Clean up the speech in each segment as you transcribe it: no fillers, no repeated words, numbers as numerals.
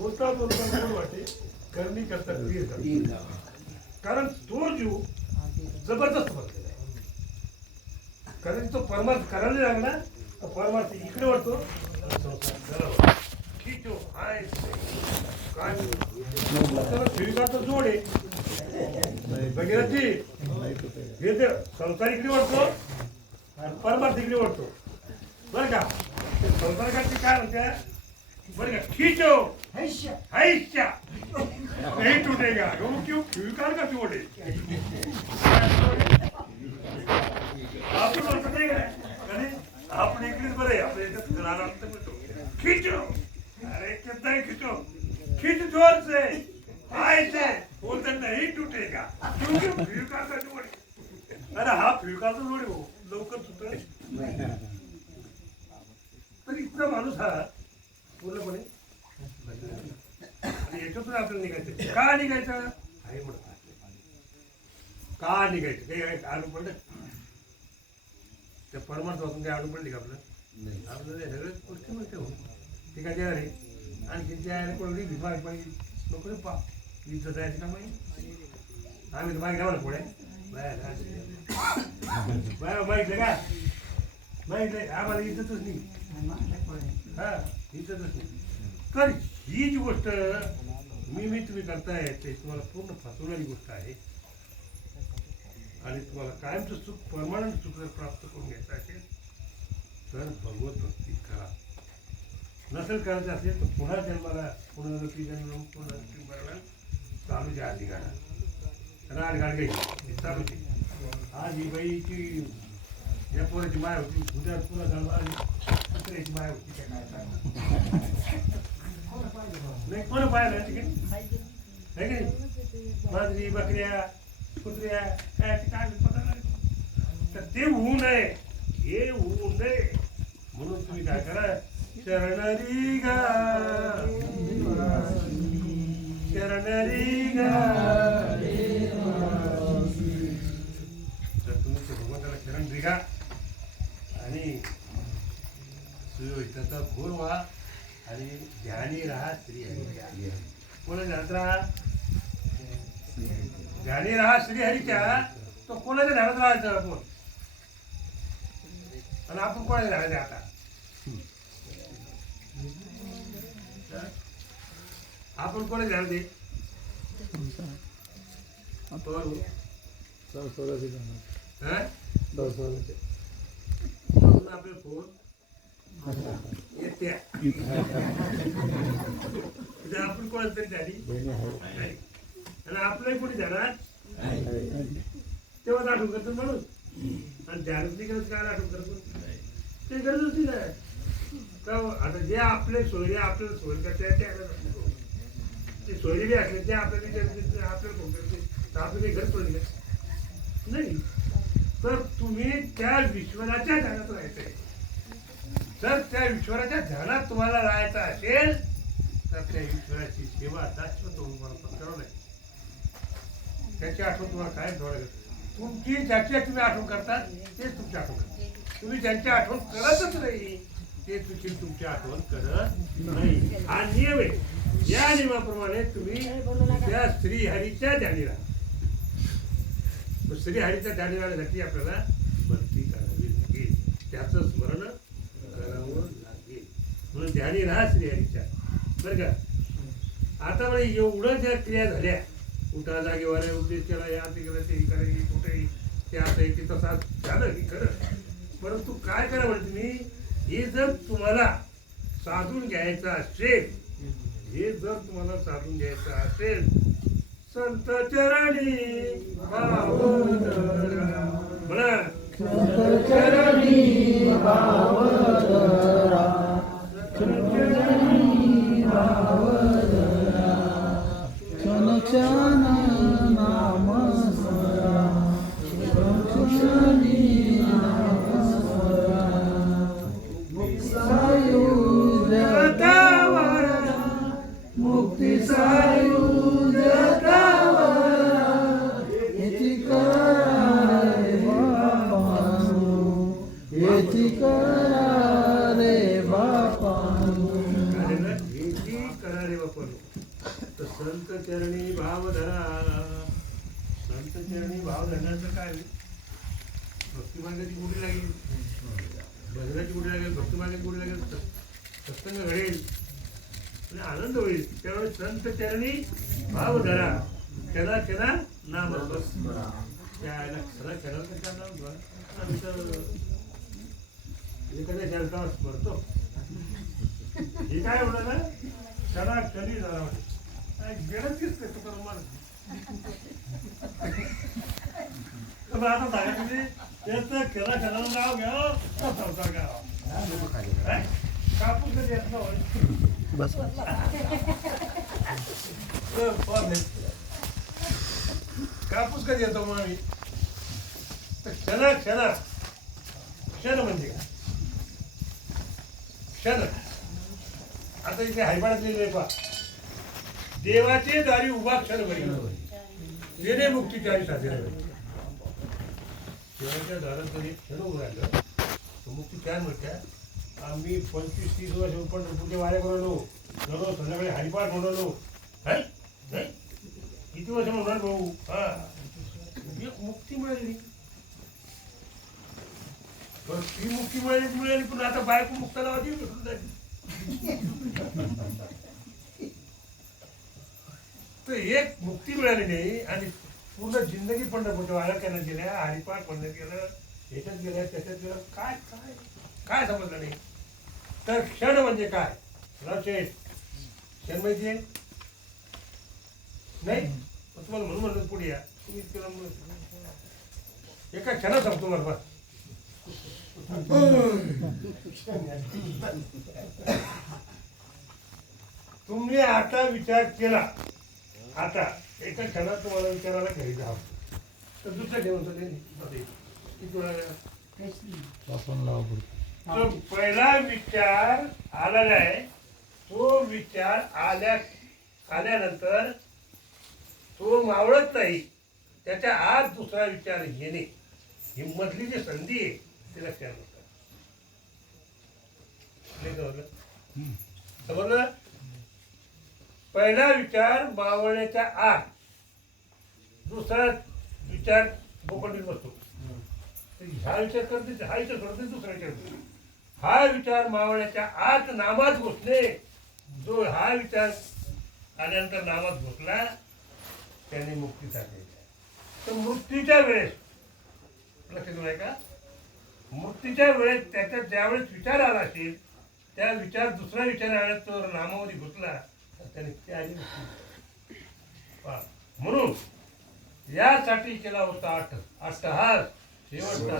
बोलता बोलता गोड वाटे करणी करता क्रिय कारण तो जीव जबरदस्त बसलेला आहे. कारण तो परमार्थ करायला लागला तर परमार्थ इकडे वाटतो खिचो हाय काय फिरकाचा जोड आहे भगीरथजी हे ते संसार इकडे वाटतो आणि परमार्थ इकडे वाटतो बरं का. संसारकाची काय म्हणते बरं का खिचो हैश्या नहीं टूटेगा वो क्यों फिरकार का जोड आहे. आपण म्हणतो नाही का आपण इकडेच बरं आहे आपल्या याच्यात राहणार म्हणतो खिचो अरे कितना ही खिचो खिच जोर से ऐसे बोलते नहीं टूटेगा क्योंकि फिरकार का जोड आहे. अरे हा फिरकारचा जोड आहे हो लवकर सुटेल. तर इतका माणूस हा पूर्णपणे आणि याच्यातून आपल्याला निघायचं. का निघायचं आहे म्हणतात का निघायचं काही आणून पडलं त्या परमार्थ वाचून काही आणून पडली का आपलं आपल्याला सगळ्याच गोष्टी म्हणते हो ते काय रे आणखी त्या कोणी भिजवा पाहिजे नको पा इज्जत जायची का माहिती आम्ही तर मागे लावलं पुढे माहितलं का माहितलं आम्हाला इज्जतच नाही हा इज्जतच नाही. तर ही जी गोष्ट मी तुम्ही करताय ते तुम्हाला पूर्ण फसवणारी गोष्ट आहे आणि तुम्हाला कायमचं सुख परमानंट सुख जर प्राप्त करून घ्यायचं असेल तर भगवत भक्ती करा. नसेल करायचं असेल तर पुन्हा जन्माला पुनरपी जन्म पुनरपी मरण चालूच्या आधी गाडा राड गाड घ्यायची चालूची. आज ही बाईची या पोराची माय होती उद्या पुन्हा जन्माला कुत्र्याची माय होती त्या काय नाही कोण पाहिलं ठीक आहे की मांजरी बकऱ्या कुत्र्या काय काय पता नाही तर ते होऊ नये हे होऊ नये म्हणून तुम्ही काय करा शरणरी गा शरणरी गा तर तुम्ही ते भगवंताला शरण रिगा आणि सुयोजिताचा घोर व्हा आणि ध्यानी राहा श्री हरी कोणा ध्यानात राहा ध्यानी राहा श्री हरीच्या तो कोणाच्या ध्यानात राहायचं आपण आणि आपण कोणाच्या ध्यानात आता आपण कोणाच्या ध्यानात आहे आपले फोन येत्या आपण कोणाच तरी झाली आणि आपलंही कोणी ध्यानात तेव्हाच आठवण करतो म्हणून आणि ध्यानात नाही करत काय आठवण करतो ते गरजच नाही का. आता जे आपले सोयरे आपल्याला सोयी करते ते सोयरी बी असले ते आपल्याला आपल्याला फोन करते तर आपलं काही घर सोडले नाही. तर तुम्ही त्या ईश्वराच्या ध्यानात राहायचं. जर त्या ईश्वराच्या ध्यानात तुम्हाला राहायचं असेल तर त्या ईश्वराची सेवा शाश्वत तुम्हाला पत्करावं लागेल. त्याची आठवण तुम्हाला काय ठेवावं लागेल. तुमची ज्याची तुम्ही आठवण करता तेच तुमची आठवण करतात. तुम्ही ज्यांची आठवण करतच नाही ते तुमची आठवण करत नाही. हा नियम आहे. या नियमाप्रमाणे तुम्ही त्या श्रीहरीच्या ध्यानी राहा. श्रीहरीच्या ध्यानी राहण्यासाठी आपल्याला भक्ती करावी लागेल त्याचं स्मरण करावं लागेल म्हणून ध्यानी राहा श्रीहरीच्या बरं का. आता मला एवढं ज्या क्रिया झाल्या उठा जागेवर उद्देश केला या ते केलं ते करायची कुठेही ते आता ते तसं झालं की खरं. परंतु काय करा म्हणजे तुम्ही हे जर तुम्हाला साधून घ्यायचं असेल हे जर तुम्हाला साधून घ्यायचं असेल संत चरणी म्हणा संत चरणी वापरलो. तर संत चरणी भाव धरा. संत चरणी भाव धरण्याचं काय भक्ती मार्गाची गुढी लागेल, भजनाची गुढी लागेल, भक्ती मार्गाची गुढी लागेल, सत्संग घडेल आणि आनंद होईल. त्यामुळे संत चरणी भाव धरा, क्षणा क्षणा नाम स्मरा. त्याला क्षणा क्षणाचं काय नाम घ्या. एखाद्या शब्दावर स्मरतो. हे काय म्हणलं ना, क्षणा क्षणी जरा गेलंच दिसते तुला मला. आता सांगा तुम्ही त्याचं क्षणा क्षणाला नाव घ्या, संसार घ्या. कापूस कधी येत ना बस कापूस कधी येतो मग आम्ही क्षणा क्षणा. क्षण म्हणजे काय? क्षण. आता इथे हायपाडात लिहिलंय पहा, देवाचे दारी उभा क्षण बरी येणे मुक्तीचारी साधे. देवाच्या दारात जरी क्षण उभं राहिलं तर मुक्ती काय म्हणत्या. आम्ही 25-30 वर्ष पंढरपूरच्या वाऱ्या करवलो, दररोज संध्याकाळी हरिपाठ म्हणवलो. किती वर्ष म्हणणार भाऊ. हा एक मुक्ती मिळाली. ती मुक्ती मिळाली पण आता बायको मुक्त लावायची भेटून जाईल. तर एक मुक्ती मिळाली नाही आणि पूर्ण जिंदगी पंढरपूरच्या वाऱ्या करण्यात गेल्या, हरिपाठ म्हणण्यात गेलं, ह्याच्यात गेल्या त्याच्यात गेलं. काय काय काय समजलं नाही. तर क्षण म्हणजे काय क्षण माहिती आहे नाही. तुम्हाला म्हणून म्हणलं पुढे या. तुम्ही एका क्षणात सांगतो मला. तुम्ही आता विचार केला, आता एका क्षणात तुम्हाला विचारायला घरी जावं तर दुसऱ्या ठेवून पहिला विचार आलेला आहे. तो विचार आल्यानंतर तो मावळत नाही. त्याच्या आत दुसरा विचार येणे, ही मधली जी संधी आहे ती लक्षात नसतं. समजलं. पहिला विचार मावळण्याच्या आत, दुसरा विचार बोकंडीत बसतो. हा विचार करते, हा विचार करते, दुसरा विचार करते. हा विचार मावळण्याच्या आत नामात घुसणे. जो हा विचार आल्यानंतर नामात घुसला त्याने मुक्ती साधली. तर मृत्यूच्या वेळेस लक्षात आहे का, मृत्यूच्या वेळेस त्याच्यात ज्यावेळेस विचार आला असेल, त्या विचार दुसरा विचार आला तो नामामध्ये घुसला तर त्याने त्याही म्हणून यासाठी केला होता अट्टहास शेवटचा.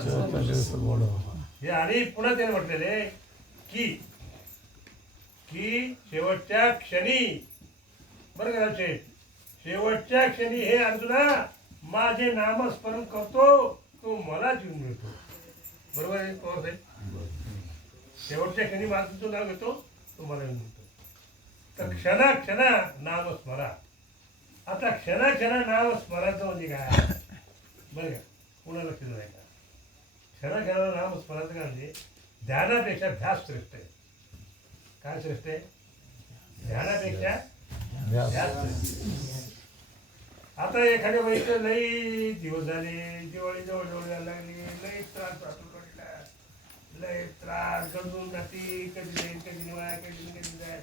हे आणि पुन्हा त्याने म्हटलेले की शेवटच्या क्षणी, बरं का शेवटच्या क्षणी हे अर्जुना माझे नामस्मरण करतो तो मला जीवन मिळतो. बरोबर आहे पवार साहेब. शेवटच्या क्षणी माझं तुझं नाव घेतो तो मला जीवन मिळतो. तर क्षणा क्षणा नाम स्मरा. आता क्षणा क्षणा नाम स्मरायचं म्हणजे काय बरं का, पुन्हा लक्ष नाही का. क्षणा क्षणा नाम स्मरायचं काय म्हणजे ध्यानापेक्षा ध्यास श्रेष्ठ आहे. काय श्रेष्ठ आहे? ध्यानापेक्षा ध्यास श्रेष्ठ. आता एखाद्या बाईचं लई दिवस झाले, दिवाळी जवळ जवळ जायला लागली, लई त्रास वाटला, लई त्रास गंजून जाते, कधी जाईल कधी निवाय कधी जाईल.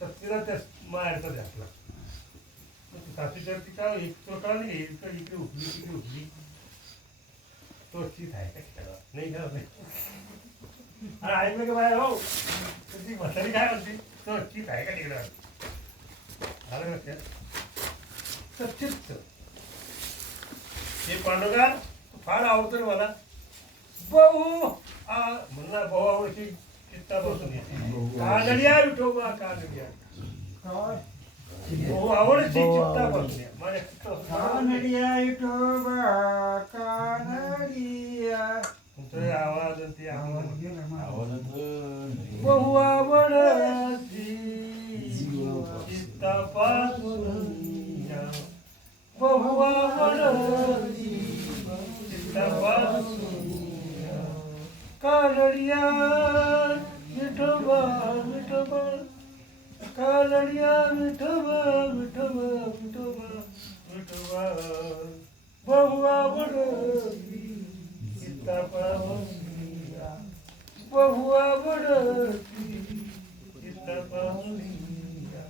तर तिला त्या माहेरचा ध्यास लागतो. सासूच्या तिचा इतकं कळा नाही, इकडे उठली तिकडे उठली तो चित आहे का खेळा नाही खेळत नाही. आणि ऐकलं का बाहेर हो ती म्हातारी काय म्हणते तो चित आहे का तिकडं आलं लक्षात. सचित हे पांडुगा फार आवडतं रे मला. भाऊ म्हणणार भाऊ आवडची चित्ता बसून येते. कानडिया विठोबा कानडिया भाऊ आवडची चित्ता बसून या माझ्या कानडिया विठोबा कानडिया. तुमचा आवाज ते आवाज बहु आवडची चित्ता पासून बहु आवडची चित्ता पासून कानडिया विठोबा विठोबा कालडिया विठोबा विठोबा विठोबा विठोबा बहुआ बडती चित्ता पावनिया बहुआ बडती चित्ता पावनिया.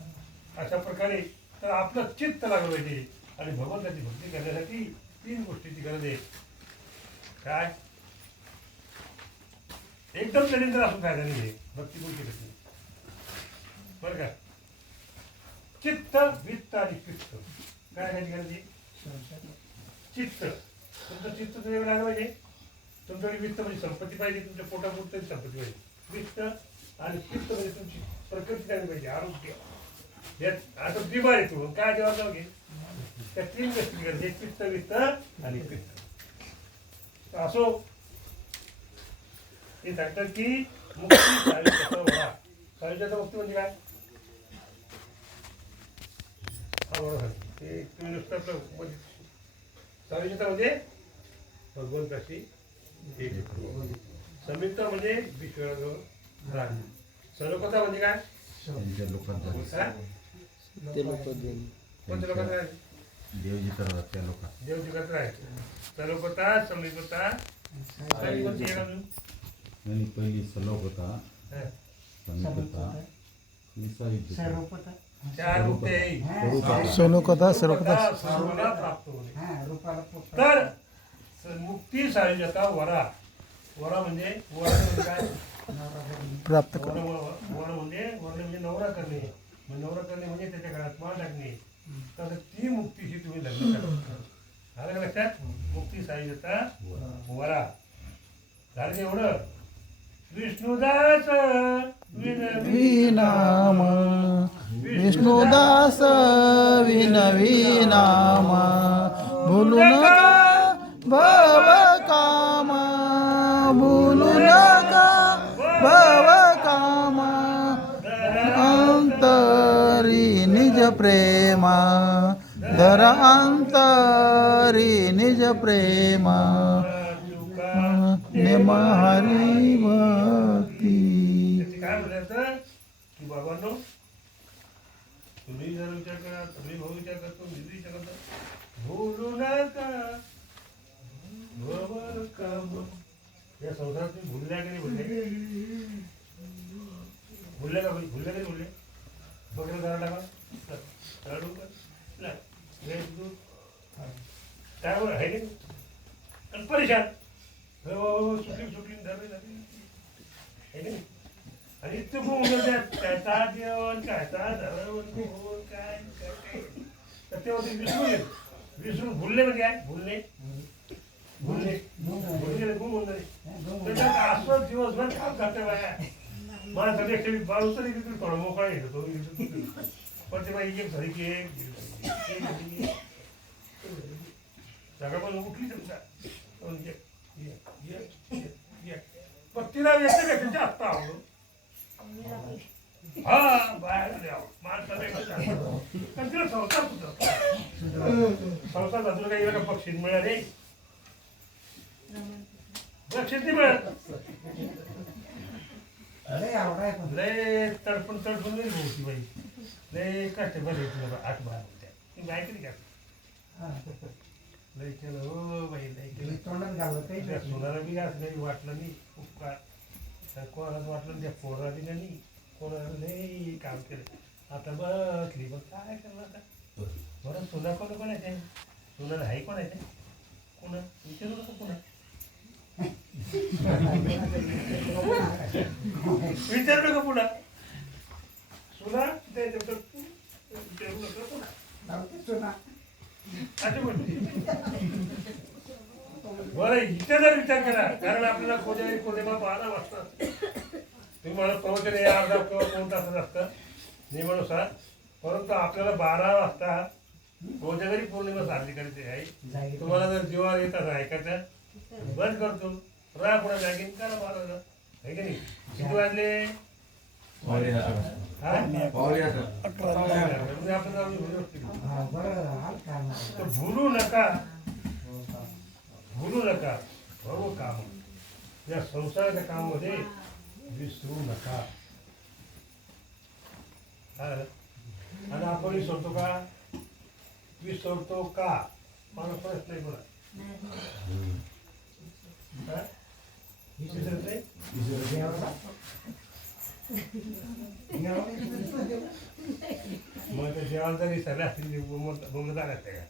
अशा प्रकारे तर आपलं चित्त लागलं पाहिजे आणि भगवंताची भक्ती करण्यासाठी 3 गोष्टीची गरज आहे. काय एकदम दरिद्र असून फायदा नाही, भक्ती कोण केलं नाही बरं का. चित्त वित्त आणि पित्त काय करायची गरज आहे. चित्त तुमचं चित्त वेगळं लागलं पाहिजे. तुमच्याकडे वित्त म्हणजे संपत्ती पाहिजे, तुमच्या पोटापुरती संपत्ती पाहिजे. वित्त आणि पित्त म्हणजे तुमची प्रकृती झाली पाहिजे, आरोग्य. यात आता बिमार आहे तू काय जेव्हा जाऊ घे त्या 3 गोष्टी गरज आहे, चित्त वित्त आणि पित्त. असो ते सांगतात की मुक्ती सायुज्याचा वरा. सायुज्याचा मुक्ती म्हणजे काय. हा बरोबर ते तुम्ही नुसतं म्हणजे सायुज्यता म्हणजे भगवंताशी एक. समित्त म्हणजे विश्वाजवळ राहणे. सलोकता म्हणजे काय. कोणत्या लोकांत राहायचं. देव जगात राहायचं. सलोकता समीपता पहिली सलोकता समीपता सलोकता सलोकता प्राप्त होणे. तर मुक्ती सायुज्यता वरा. वरा म्हणजे वर्ण काय प्राप्त वर्ण म्हणजे नवरा करणे. नवरा करणे म्हणजे त्याच्या घरात माळ टाकणे. तर ती मुक्तीशी तुम्ही लग्न करा. आलं का लक्षात. मुक्ती सायुज्यता वरा झालं एवढं. विष्णुदास विनाम विष्णुदास विनवी नाम भूलू नका भव काम भूलू नका भव काम अंतरी निज प्रेमा धर अंतरी निज प्रेमा हरी भक्ती. काय म्हणायचं की बाबांनो तुम्ही जर विचार करा, तुम्ही भाऊ विचार करतो, मी विचार करतो. भूलू नका भव काम. या संसारात तुम्ही भुलल्या की नाही भुलले का भुलले का बोलले. बघा जरा टाका लाडू का काय आहे की नाही परेशान सुटली धरली झाली आणि इतकं त्याचा जेवण कायचा धरण काय तर तेव्हा ते विसरून भुलले म्हणजे काय भुलले भुलले भुलले त्याच्यात आसपास दिवसभर काम करते बाया. मला सगळे बाळू तरी थोडा मोकळा येतो पण ते बाई एक झाली की एक सगळं पण उठली तुमचा पण तिला व्यक्त जास्त आवडतो. हा बाहेर द्यावं माणसाला पण तिला संसार सुद्धा संसार तुला काही वेळा बक्षीस मिळाले बक्षीस नाही मिळत. लय तडपून नाही होती बाई लय कष्ट बरे तुला 8-12 होत्या ती बाय कधी का लय केलं हो बाई लय केलं. सोनाला बी असं काही वाटलं नाही उपकार त्या कोणालाच वाटलं नाही. त्या पोरा बी नाही कोणाला लय काम केलं. आता बसली बघ काय करणार आता. बरं सोना कोण आहे सोनाला हाय कोण आहे कोणा विचारू नको कोणा विचारू नका पुन्हा सोना विचारू नका पुन्हा बरं इथे जर विचार करा कारण आपल्याला कोणत्या 12 वाजता तुम्ही मला प्रवचन हे अर्धा किंवा 2 तासात असतं नियमानुसार. परंतु आपल्याला 12 वाजता कोणत्यातरी पौर्णिमा साजरी करायची आहे. तुम्हाला जर जीवावर येतात ऐकायचं बंद करतो राहा पुढे जागीन करा 12ला आहे की नाही. किती वाजले भूलू नका भव काम. या संसाराच्या कामामध्ये विसरू नका. हा. आणि आपण विसरतो का? विसरतो का? मला प्रश्न आहे बोला. हा? विसरत नाही? मग त्या देवाला जर विसरले असतील बोलत आला असते का?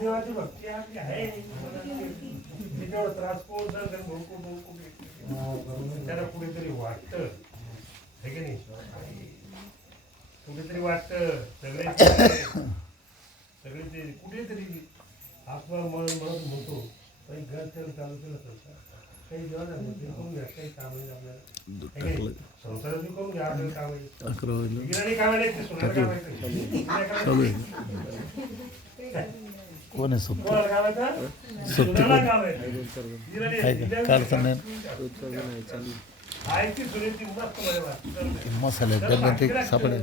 देवाची भक्ती आपली आहे. त्याच्यावर त्रास कोण जर भोको त्याला कुठेतरी वाटतं आहे की नाही? कुठेतरी वाटतं सगळे ते कुठेतरी आत्मा म्हणून म्हणतो काही घर त्याला चालू केलं तर काही जेव्हा करून घ्या काही काम आहे आपल्याला संसारात करून घ्या आपल्याला काम आहे गिराणी काम आहे ते सोनार काम आहे कोण आहे सोबत कोणाला काम आहे का? सोनाला काम आहे गिराणी आहे ती सुनेची मस्त मध्ये मसाले गल्ले ते सापडे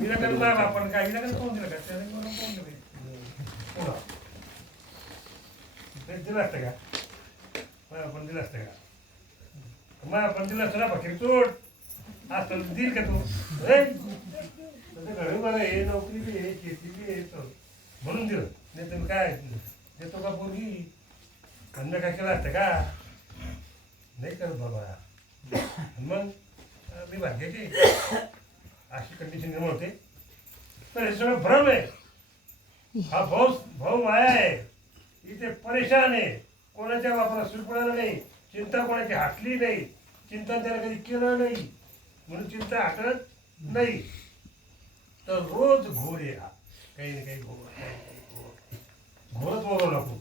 विनाकारण मार आपण काय विनाकारण कोण दिलं का त्याने कोण दिलं कोण दिलं असतं का? मग आपण दिलं असतं का? मग आपण दिलं असतं ना फकीर चोड असतं देईल का तू? घरी बरं हे नोकरी बी आहे शेती बी आहे म्हणून दिलं नाही तर काय देतो का पोरगी अन्य काय केलं असतं का? नाही करत बाबा. मग मी भाग्याची अशी कंडिशन निर्माण होते तर हे सगळं भ्रम आहे. हा भाऊ माया आहे. इथे परेशान आहे. कोणाच्या वापरात सुटपणाला नाही. चिंता कोणाची हाटली नाही. चिंता त्याला कधी केलं नाही म्हणून चिंता हाटत नाही. तर रोज घोर आहे हा काही ना काही घोरच बोलावं नको.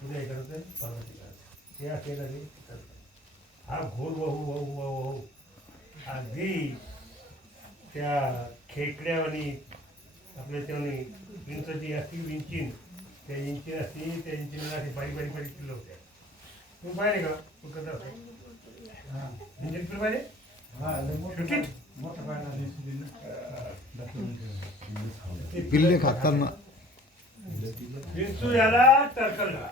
तुझ्या हे करत नाही पार्वती करत हे केलं नाही हा घोर वाहू अगदी त्या खेकड्यावानी आपल्या त्याने विंचची असती विंचीन त्या इंचिन असती त्या इंचिनला अशी बारीक बारीक बारीक किल्लो होत्या. तुम्ही पाहिले का? तू कसं असं इंजिन किलो पाहिले? पिल्ले खाताना विंचू याला टरकलला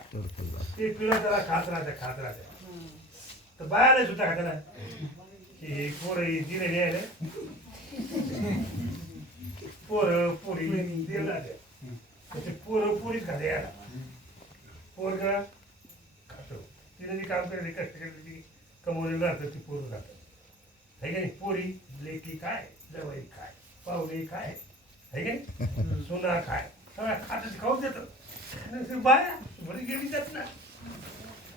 ते पिलं त्याला खात राहते तर बायाला सुद्धा खात्याला की पोरं दिलेली आहे पोरं पोरी दिला ते पोरं पोरीच खाते याला पोर का खातो तिने जी काम केली कष्ट केली ती कमवलेलं राहतं ती पोरं खातं आहे का नाही? पोरी लेकी काय जवाई काय पाहुणे काय आहे का नाही? सोना काय सगळ्या खात्यात खाऊन देतं बाया बरी गेली जात ना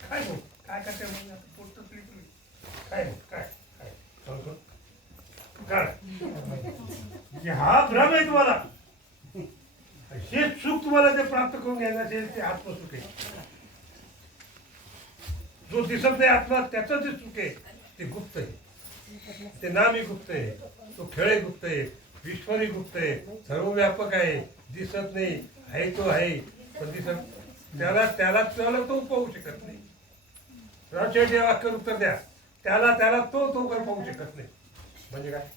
काय भाऊ काय करते मग आता पोट काय काय काय काय हा भ्रम आहे तुम्हाला. हे सुख तुम्हाला जे प्राप्त करून घ्यायचं असेल ते आत्मसुख आहे. जो दिसत नाही आत्मा त्याचं जे सुख आहे ते गुप्त आहे. ते नामी गुप्त आहे. तो खेळ गुप्त आहे. ईश्वरी गुप्त आहे. सर्वव्यापक आहे. दिसत नाही आहे तो आहे पण दिसत त्याला तो पाहू शकत नाही. राजशेठी वाक्य उत्तर द्या. त्याला तो काही पाहू शकत नाही म्हणजे काय?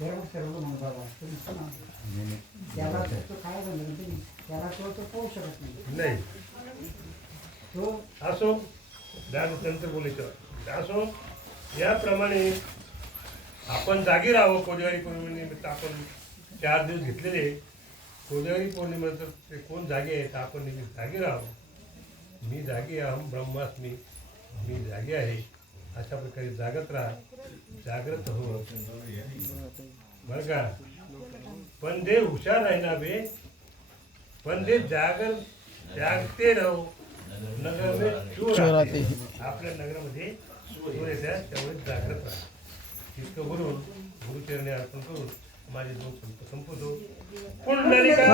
बरोबर सर्व म्हणून बाबा तुम्ही सुना. त्याला तो काय म्हणलं तुम्ही त्याला तो पाहू शकत नाही. नाही तो असो त्यानंतर बोलायचं असो. याप्रमाणे आपण जागी राहावं. कोजागरी पौर्णिमेनिमित्त आपण 4 दिवस घेतलेले. कोजागरी पौर्णिमेचं ते कोण जागे आहेत आपण जागी राहावं. मी जागी अहम ब्रह्मास्मी मी जागे आहे अशा प्रकारे जागत राहा. जागृत हो बरं का. पण ते हुशार आहे ना बे. पण ते जागते रहो नगर में चोर आते. आपल्या नगरामध्ये चोर येतात त्यामुळे जागृत राहा. इतकं बोलून गुरुचरणी अर्पण करून माझे 2 संपवतो. पुंडलिका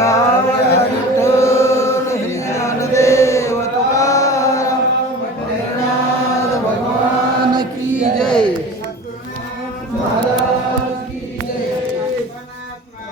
विठ्ठल श्री ज्ञानदेव